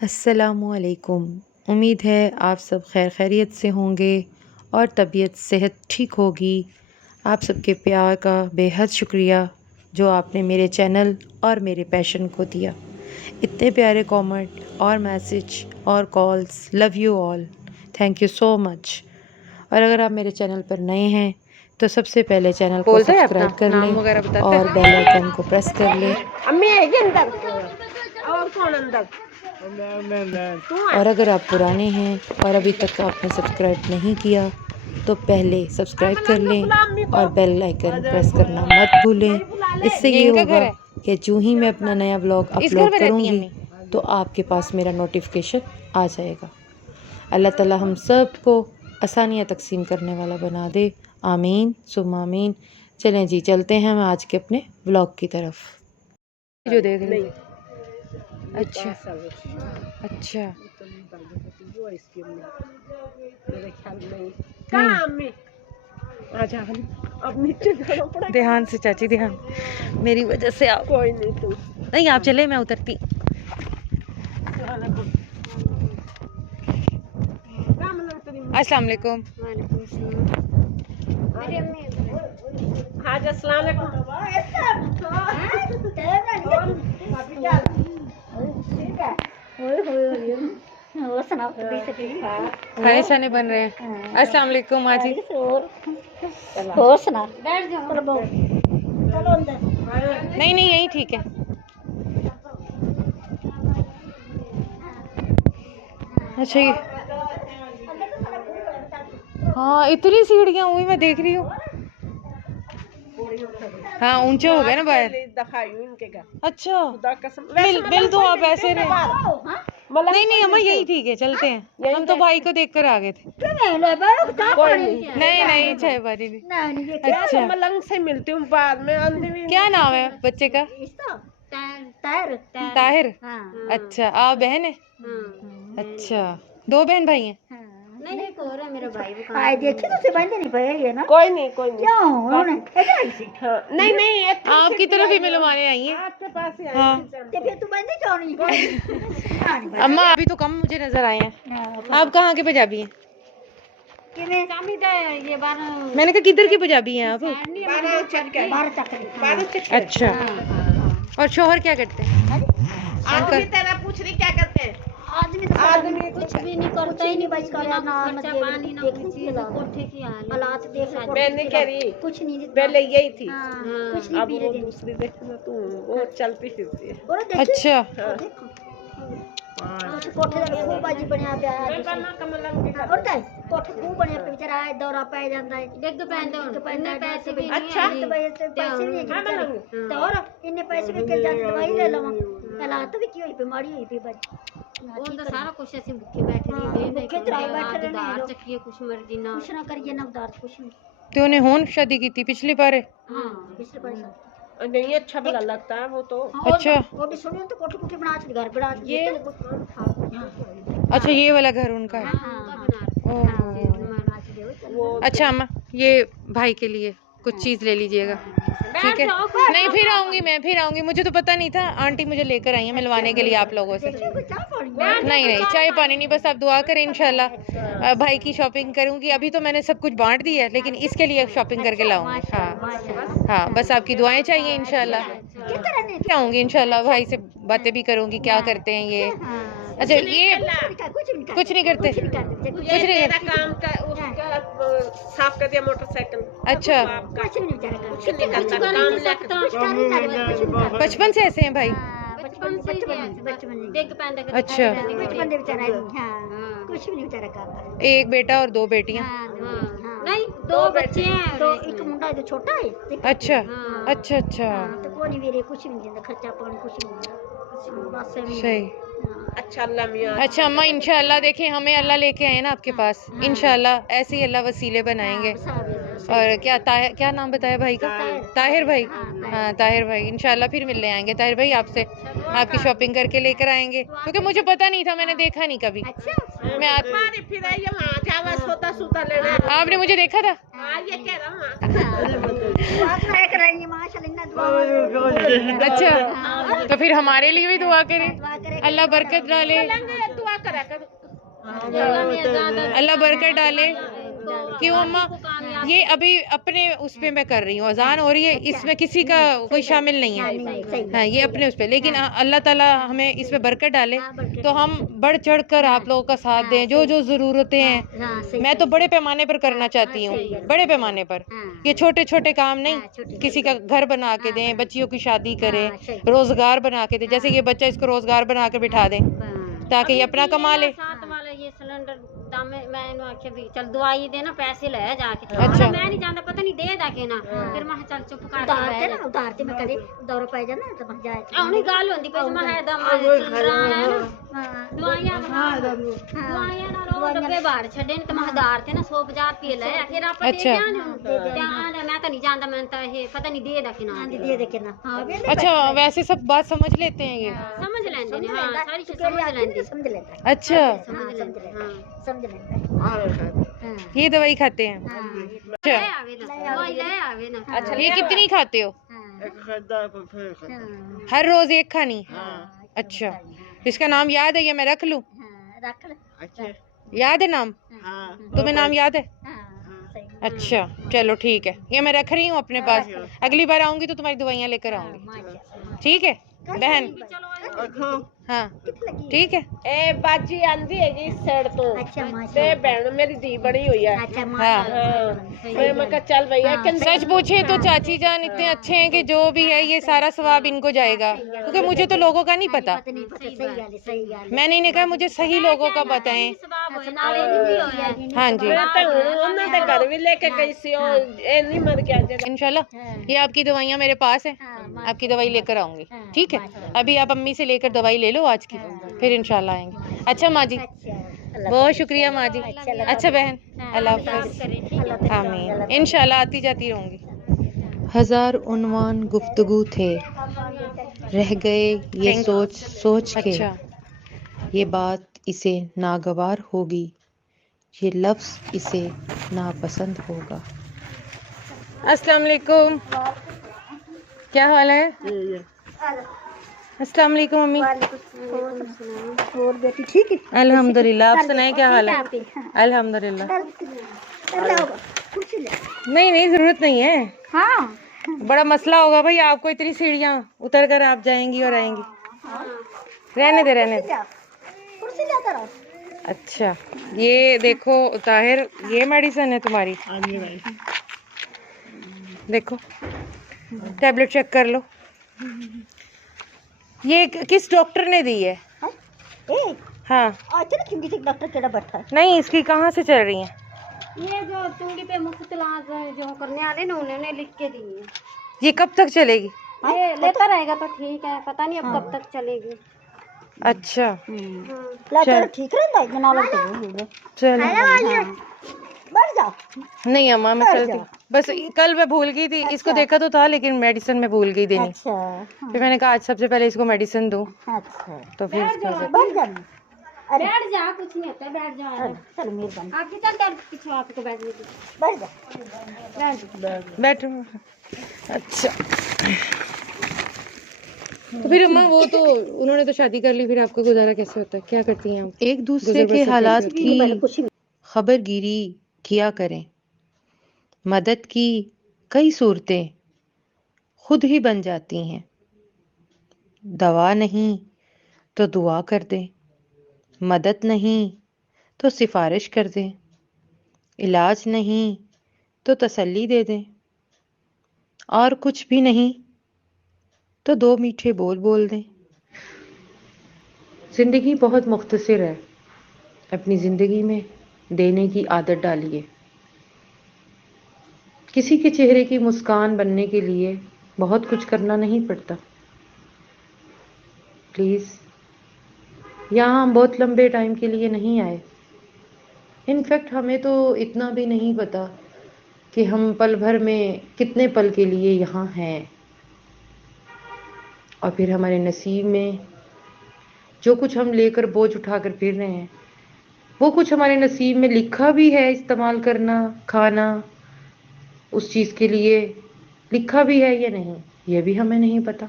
अस्सलामुअलैकुम। उम्मीद है आप सब खैर खैरियत से होंगे और तबीयत सेहत ठीक होगी। आप सबके प्यार का बेहद शुक्रिया जो आपने मेरे चैनल और मेरे पैशन को दिया। इतने प्यारे कमेंट और मैसेज और calls, love you all, thank you so much. और अगर आप मेरे चैनल पर नए हैं तो सबसे पहले चैनल को सब्सक्राइब कर लें और बेल आइकन को प्रेस कर लें। अम्मी है ये अंदर और कौन अंदर? और अगर आप पुराने हैं और अभी तक आपने सब्सक्राइब नहीं किया तो पहले सब्सक्राइब कर लें और बेल आइकन प्रेस करना मत भूलें। इससे ये होगा कि जो ही मैं अपना नया व्लॉग अपलोड करूँगी तो आपके पास मेरा नोटिफिकेशन आ जाएगा। अल्लाह ताला हम सब को आसानियाँ तकसीम करने वाला बना दे, आमीन सुम्मा आमीन। चलें जी, चलते हैं हम आज के अपने व्लॉग की तरफ। जो देख रहे अच्छा अच्छा अब नीचे जाना पड़ा। ध्यान से चाची, ध्यान, मेरी वजह से आप। कोई नहीं तू नहीं आप चले, मैं उतरती। अस्सलाम वालेकुम। हाज अस्सलाम खाने शाने बन रहे हैं। अस्सलाम वालेकुम आजी। और सुना नहीं नहीं यही ठीक है। अच्छा ये हाँ इतनी सीढ़ियाँ हुई, मैं देख रही हूँ। हाँ ऊंचे हो गए ना बाहर। अच्छा बिल तो आप ऐसे रहे। नहीं नहीं अम्मा यही ठीक है, चलते हैं। हम तो भाई को देख कर आ गए थे। नहीं नहीं चाय पानी नहीं। अच्छा मलंग से मिलती हूँ बाद में। क्या नाम है बच्चे का? ताहिर। अच्छा आप बहन है? अच्छा दो बहन भाई हैं? नहीं मेरा भाई देखी तो बंदे नहीं पाए है ना। कोई नहीं क्यों उन्होंने नहीं आपकी तरफ ही मिलवाने आई हैं। आपके पास ही हाँ तो फिर तू बंदे क्यों नहीं अम्मा अभी तो कम मुझे नजर आए हैं। आप कहाँ के पंजाबी हैं? ये मैंने कहा किधर की पंजाबी हैं आप? 12 चक्कर। अच्छा और शोहर क्या करते हैं? आदमी तेरा पूछ रही क्या करते हैं? आदमी कुछ भी नहीं करता ही नहीं, बच कर ना पानी ना कोठे की हालत देख। मैं नहीं कह रही, कुछ नहीं पहले यही थी। कुछ नहीं अब पी वो रहे दूसरी देखना तू, वो चलती फिरती है। अच्छा कोठे ਦਾ खूब ਬਾਜੀ ਬਣਿਆ ਪਿਆ ਹੈ। और क्या कोठे खूब ਬਣਿਆ ਪਿਆ ਵਿਚਾਰਾ ਹੈ, ਦੌਰਾ ਪੈ ਜਾਂਦਾ ਹੈ, ਡਿੱਗ ਪੈਂਦਾ ਹੁਣ ਪੈਸੇ ਵੀ ਨਹੀਂ। अच्छा पैसे नहीं है तो और इन्ने पैसे भी के जाके दवाई ले लवां। हालात भी की हुई बीमारी हुई पई बच ਉਹ ਤਾਂ ਸਾਰਾ ਕੁਛ ਅਸੀਂ ਭੁੱਖੇ ਬੈਠੇ ਰਹੀ भूखे तराई बैठे रहने ਦਾਰ ਚੱਕੀਏ ਕੁਛ ਮਰਜ਼ੀ ਨਾ कुछ ना करिए ना उधार कुछ नहीं। ਤੇ ਉਹਨੇ ਹੁਣ ਸ਼ਾਦੀ ਕੀਤੀ ਪਿਛਲੀ ਬਾਰੇ? हाँ पिछले पैसा नहीं अच्छा भला लगता है वो तो। अच्छा वो भी सुनिए तो कोठी कोठी बना के घर बना के ये अच्छा ये वाला घर उनका है। वो अच्छा अम्मा ये भाई के लिए कुछ चीज ले लीजिएगा, ठीक है? नहीं फिर आऊंगी, मुझे तो पता नहीं था। आंटी मुझे लेकर आई है मिलवाने के लिए आप लोगों से। नहीं चाय पानी नहीं, बस आप दुआ करें इंशाल्लाह भाई की शॉपिंग करूंगी। अभी तो मैंने सब कुछ बांट दिया है लेकिन इसके लिए शॉपिंग करके लाऊंगी। हाँ बस आपकी दुआएं चाहिए इंशाल्लाह। आऊंगी इंशाल्लाह, भाई से बातें भी करूंगी क्या करते हैं ये। अच्छा ये कुछ नहीं करते, कुछ नहीं मेरा करते। काम का उसका साफ कर दिया मोटरसाइकिल। अच्छा कुछ नहीं बेचारा कुछ नहीं करता, काम लेकर। बचपन से ऐसे हैं भाई? ਬਚਪਨ ਸੇ बचपन ਡਿੱਗ ਪੈਂਦਾ ਕਦੇ अच्छा बचपन दे बेचारा हां कुछ भी नहीं बेचारा करता। एक बेटा और दो बेटियां? ਨਹੀਂ ਦੋ ਬੱਚੇ हैं तो एक मुंडा जो छोटा है अच्छा अच्छा अच्छा तो कोई नहीं मेरे कुछ नहीं देता, खर्चा पानी कुछ नहीं देता बस ऐਵੇਂ ही। सही। अच्छा अल्लाह मियां। अच्छा अम्मा इंशाल्लाह देखिए हमें अल्लाह लेके आए ना आपके पास, इंशाल्लाह ऐसे ही अल्लाह वसीले बनाएंगे। और क्या नाम बताया भाई का? ताहिर भाई। हाँ ताहिर भाई इंशाल्लाह फिर मिलने आएंगे। ताहिर भाई आपसे आपकी शॉपिंग करके लेकर आएंगे क्योंकि मुझे पता नहीं था, मैंने देखा नहीं कभी। मैं फिर आई वहां जावा सोता सूता लेना। आपने मुझे देखा था? हां ये कह रहा हूं दुआ कराया कराएंगे माशाल्लाह, इतना अच्छा, तो फिर हमारे लिए भी दुआ करें, दुआ करें। अल्लाह बरकत डाले, अल्लाह बरकत डाले। क्यों अम्मा, ये अभी अपने उस पे मैं कर रही हूँ, अजान हो रही है, इसमें किसी का कोई शामिल नहीं है। हाँ, ये अपने उस पे, लेकिन अल्लाह ताला हमें इस पे बरकत डाले, तो हम बढ़ चढ़ कर आप लोगों का साथ दें, जो जो ज़रूरतें हैं। हाँ, सही मैं तो बड़े पैमाने पर करना चाहती हूँ, बड़े पैमाने पर, ये छोटे छोटे काम नहीं। किसी का घर बना के दें, बच्चियों की शादी करें, रोजगार बना के दें, जैसे ये बच्चा, इसको रोजगार बना कर बिठा दें ताकि ये अपना कमा ले। साथ वाला ये सिलेंडर दाम मैं आखे भी चल दवाई देना पैसे ले जाके। अच्छा। मैं नहीं जानता, पता नहीं दे के ना, फिर मैं चल चुप कर उधार ते ना, उधार ते मैं कदे दौरा पाई जाना तो मैं जाए औनी गल होंदी पे मैं है दम सिलेंडर है ना हाँ दवाइयां दवाइयां ना रो डब्बे बाहर छड़े ने तो मैं उधार ते ना 100-50 रुपए ले फिर आप दे अच्छा। जाने मैं तो नहीं जानता, मैं तो ये पता नहीं दे के ना दे दे के ना हाँ अच्छा, वैसे सब बात समझ लेते हैं ये। समझ लेंदे ने। हां सारी चीज समझ लेंदे, समझ लेता है, अच्छा, समझ लेंदे। हां समझ लेता है। ये दवाई खाते हैं। ले अच्छा, आवे ना दवाई ले आवे ना। अच्छा, ये कितनी खाते हो? हाँ हर रोज एक खानी? अच्छा, इसका नाम याद है या मैं रख लूं? रख ले। याद है नाम? तुम्हें नाम याद है? सही। अच्छा, चलो ठीक है, ये मैं रख रही हूँ अपने पास, अगली बार आऊंगी तो तुम्हारी दवाइयाँ लेकर आऊंगी, ठीक है बहन? हाँ, ठीक है। ए बाजी आंदी है जी सड़ तो अच्छा ते माशाल्लाह। बहन मेरी धी बड़ी हुई है। अच्छा हाँ, माशाल्लाह। मैं कहा चल भैया सच पूछे तो चाची जान इतने अच्छे हैं कि जो भी है ये सारा सवाब इनको जाएगा, क्योंकि मुझे तो लोगों का नहीं पता। नहीं पता, सही गाल है, सही गाल है। मैंने इन्हें कहा मुझे सही लोगों का बताएं। सवाब होए नाले भी होए। हाँ जी, मैं तो उन्होंने ते घर भी लेके गई सी ओ ए नहीं मर गया जगह। इंशाल्लाह ये आपकी दवाइयाँ मेरे पास है, आपकी दवाई लेकर आऊंगी, ठीक है? अभी आप अम्मी से लेकर दवाई ले लो आज की, फिर इंशाल्लाह आएंगे। अच्छा माँ जी, बहुत शुक्रिया माँ जी। अच्छा बहन, अल्लाह हाफ़िज़। आमीन, इंशाल्लाह आती जाती रहूंगी। हजार उन्वान गुफ्तगू थे, रह गए ये सोच सोच के। अच्छा, ये बात इसे नागवार होगी, ये लफ्ज़ इसे नापसंद होगा। अस्सलाम वालेकुम, क्या हाल है? अस्सलाम वालेकुम मम्मी। और बेटी ठीक है? अल्हम्दुलिल्लाह, आप सुनाए क्या हाल है? अल्हम्दुलिल्लाह। कुर्सी ले। नहीं नहीं, जरूरत नहीं है, हाँ बड़ा मसला होगा भाई, आपको इतनी सीढ़ियाँ उतर कर आप जाएंगी और आएंगी। रहने दे, रहने दे। कुर्सी जाता रहो। अच्छा, ये देखो ताहिर, ये मेडिसिन है तुम्हारी, देखो टैबलेट चेक कर लो। ये किस डॉक्टर ने दी है? ए हाँ, अच्छा ना किसी डॉक्टर केड़ा बैठा है? नहीं, इसकी कहाँ से चल रही है? ये जो चूड़ी पे मुफ्त इलाज जो करने वाले ना उन्होंने लिख के दी है। ये कब तक चलेगी? ये लेता रहेगा तो ठीक है, पता नहीं अब कब तक चलेगी। अच्छा, लाटर ठीक रहता है इतना तो चलो। बैठ जाओ। नहीं अम्मा, मैं चलती हूँ। बस कल मैं भूल गई थी, इसको देखा तो था लेकिन मेडिसिन मैं भूल गई देनी। अच्छा फिर मैंने कहा आज सबसे पहले इसको मेडिसिन दूँ, अच्छा तो फिर इसको बैठ जा। अरे बैठ जा, कुछ नहीं होता, बैठ जा। चल मेहरबानी, आपकी चल कर पीछे आपको बैठने की। बैठ जा। बैठो। अच्छा, तो फिर अम्मा वो तो उन्होंने तो शादी कर ली, फिर आपका गुजारा कैसे होता है? क्या करती हैं आप? एक दूसरे के हालात की खबरगिरी किया करें, मदद की कई सूरतें खुद ही बन जाती हैं। दवा नहीं तो दुआ कर दें, मदद नहीं तो सिफारिश कर दें, इलाज नहीं तो तसल्ली दे दें, और कुछ भी नहीं तो दो मीठे बोल बोल दें। ज़िंदगी बहुत मुख्तसर है, अपनी ज़िंदगी में देने की आदत डालिए। किसी के चेहरे की मुस्कान बनने के लिए बहुत कुछ करना नहीं पड़ता। प्लीज़, यहाँ हम बहुत लंबे टाइम के लिए नहीं आए। इनफैक्ट हमें तो इतना भी नहीं पता कि हम पल भर में कितने पल के लिए यहाँ हैं, और फिर हमारे नसीब में जो कुछ हम लेकर बोझ उठाकर फिर रहे हैं, वो कुछ हमारे नसीब में लिखा भी है, इस्तेमाल करना, खाना, उस चीज़ के लिए लिखा भी है या नहीं। ये भी हमें नहीं पता।